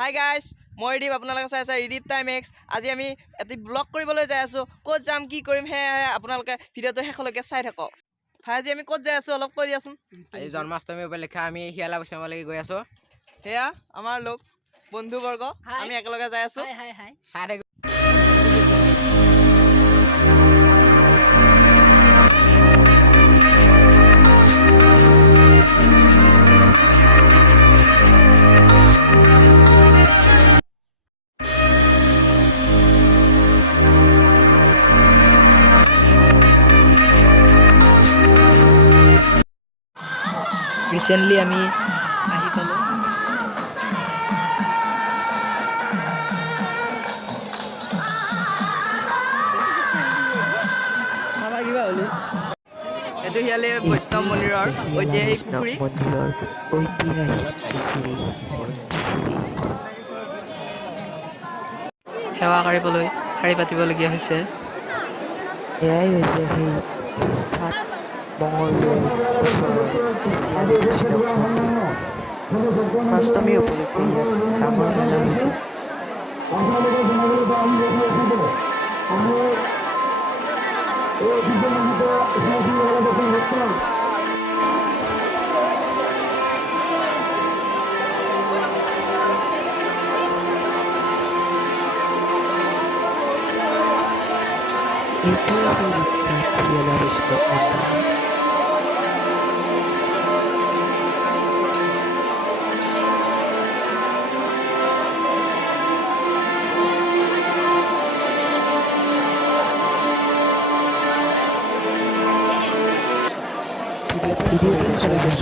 Hi guys, মই ৰিদীপ, আপোনালোকে চাই আছে ৰিদীপ টাইম এক্স। আজি আমি এটি ব্লগ কৰিবলৈ যাই আছোঁ। ক'ত যাম, কি কৰিম, সেয়াই আপোনালোকে ভিডিঅ'টো শেষলৈকে চাই থাকক। ভাই, আজি আমি ক'ত যাই আছোঁ অলপ কৈ দিয়াচোন। আজি জন্মাষ্টমী উপলক্ষে আমি শিয়ালা বৈষ্ণৱলৈকে গৈ আছোঁ। সেয়া আমাৰ লোক বন্ধুবৰ্গ, আমি একেলগে যাই আছোঁ। ৰিচেণ্টলি আমি আহি পালোঁ। আমাৰ কিবা হ'লে এইটো শিয়ালি বৈষ্ণৱ মন্দিৰৰ ঐতিহাসিক পুখুৰী। সেৱা কৰিবলৈ শাৰী পাতিবলগীয়া হৈছে। এয়াই হৈছে সেই বিখ্যাত মঙলদৈৰ ওচৰৰ জন্মাষ্টমী উপলক্ষে ইয়াত ডাঙৰ মেলা হৈছে। এইটোৱে সেই বিখ্যাত শিয়ালা বৈষ্ণৱ মন্দিৰ। ভিডিঅ'টো চাবলৈ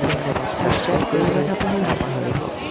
ধন্যবাদ। ছাবস্ক্ৰাইব কৰিবলৈ নাপাহৰিব।